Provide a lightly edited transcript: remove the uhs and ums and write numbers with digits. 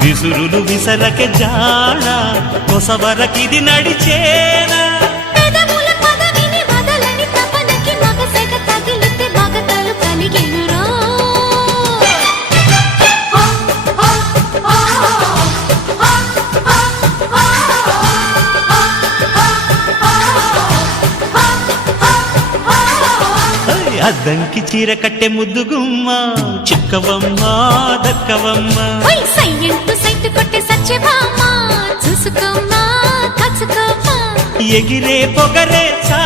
విసురులు విసరకే జాడ కొసవరకిది నడిచేనా అద్దంకి చీర కట్టె ముద్దుగుమ్మ చిక్కవమ్మ దక్కవమ్మ సైట్ కొట్టే చూసుకోమ్మా ఎగిరే పొగరే చా